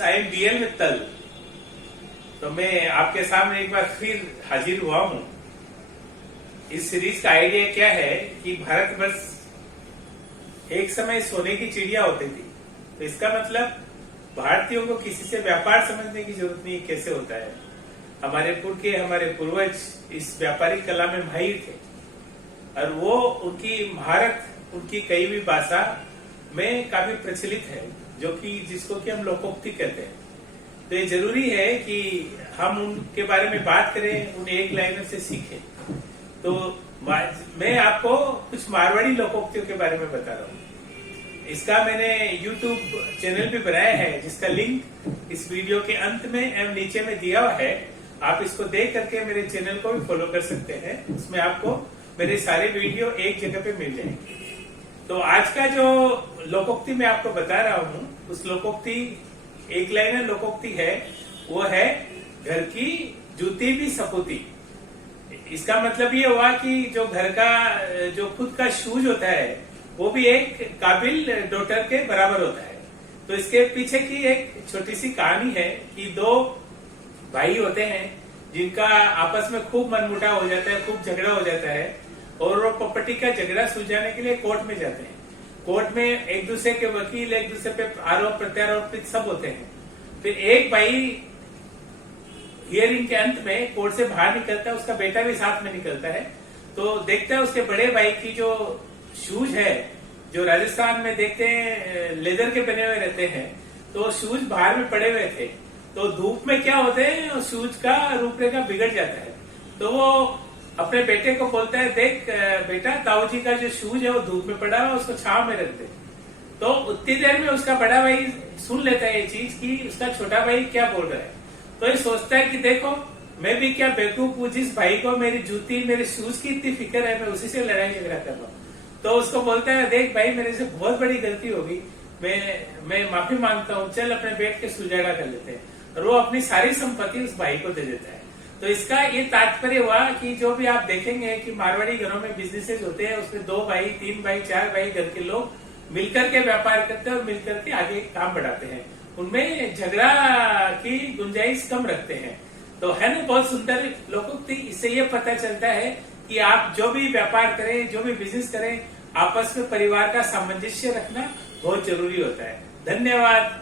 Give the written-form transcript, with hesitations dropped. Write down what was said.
I am BL Mittal. तो मैं आपके सामने एक बार फिर हाजिर हुआ हूं। इस सीरीज का आइडिया क्या है कि भारतवर्ष एक समय सोने की चिड़िया होती थी, तो इसका मतलब भारतीयों को किसी से व्यापार समझने की जरूरत नहीं, कैसे होता है। हमारे पूर्वज इस व्यापारिक कला में माहिर थे और वो उनकी महारत उनकी कई भी भाषा में काफी प्रचलित है, जो कि जिसको कि हम लोकोक्ति कहते हैं। तो ये जरूरी है कि हम उनके बारे में बात करें, उन एक लाइनर से सीखें। तो मैं आपको कुछ मारवाड़ी लोकोक्तियों के बारे में बता रहा हूँ। इसका मैंने YouTube चैनल भी बनाया है, जिसका लिंक इस वीडियो के अंत में एवं नीचे में दिया हुआ है। आप इसको देख करके मेरे चैनल को भी फॉलो कर सकते हैं। उसमें आपको मेरे सारे वीडियो एक जगह पे मिल जाएंगे। तो आज का जो लोकोक्ति मैं आपको बता रहा हूँ, उस लोकोक्ति एक लाइनर लोकोक्ति है, वो है घर की जूती भी सपूती। इसका मतलब ये हुआ कि जो घर का जो खुद का शूज होता है वो भी एक काबिल डॉटर के बराबर होता है। तो इसके पीछे की एक छोटी सी कहानी है कि दो भाई होते हैं जिनका आपस में खूब मनमुटाव हो जाता है, खूब झगड़ा हो जाता है, और वो प्रॉपर्टी का झगड़ा सुलझाने के लिए कोर्ट में जाते हैं। कोर्ट में एक दूसरे के वकील, एक दूसरे पे आरोप प्रत्यारोपित सब होते हैं। फिर एक भाई हियरिंग के अंत में कोर्ट से बाहर निकलता है, उसका बेटा भी साथ में निकलता है। तो देखता है उसके बड़े भाई की जो शूज है, जो राजस्थान में देखते हैं लेदर के बने हुए रहते हैं, तो शूज बाहर में पड़े हुए थे। तो धूप में क्या होते हैं, शूज का रूपरेखा बिगड़ जाता है। तो वो अपने बेटे को बोलता है, देख बेटा, ताऊ जी का जो शूज है वो धूप में पड़ा हुआ, उसको छांव में रख दे। तो उतनी देर में उसका बड़ा भाई सुन लेता है ये चीज कि उसका छोटा भाई क्या बोल रहा है। तो ये सोचता है कि देखो, मैं भी क्या बेवकूफ हूँ, जिस भाई को मेरी जूती मेरे शूज की इतनी फिक्र है, मैं उसी से लड़ाई झगड़ा कर रहा हूँ। तो उसको बोलता है, देख भाई, मेरे से बहुत बड़ी गलती होगी, मैं माफी मांगता हूँ, चल अपने बैठ के सुलझाड़ा कर लेते हैं। और वो अपनी सारी संपत्ति उस भाई को दे देता है। तो इसका ये तात्पर्य हुआ कि जो भी आप देखेंगे कि मारवाड़ी घरों में बिजनेसेस होते हैं, उसमें 2 भाई, 3 भाई, 4 भाई घर के लोग मिलकर के व्यापार करते हैं और मिलकर के आगे काम बढ़ाते हैं। उनमें झगड़ा की गुंजाइश कम रखते हैं। तो है ना बहुत सुंदर लोकोक्ति। इससे ये पता चलता है कि आप जो भी व्यापार करें, जो भी बिजनेस करें, आपस में परिवार का सामंजस्य रखना बहुत जरूरी होता है। धन्यवाद।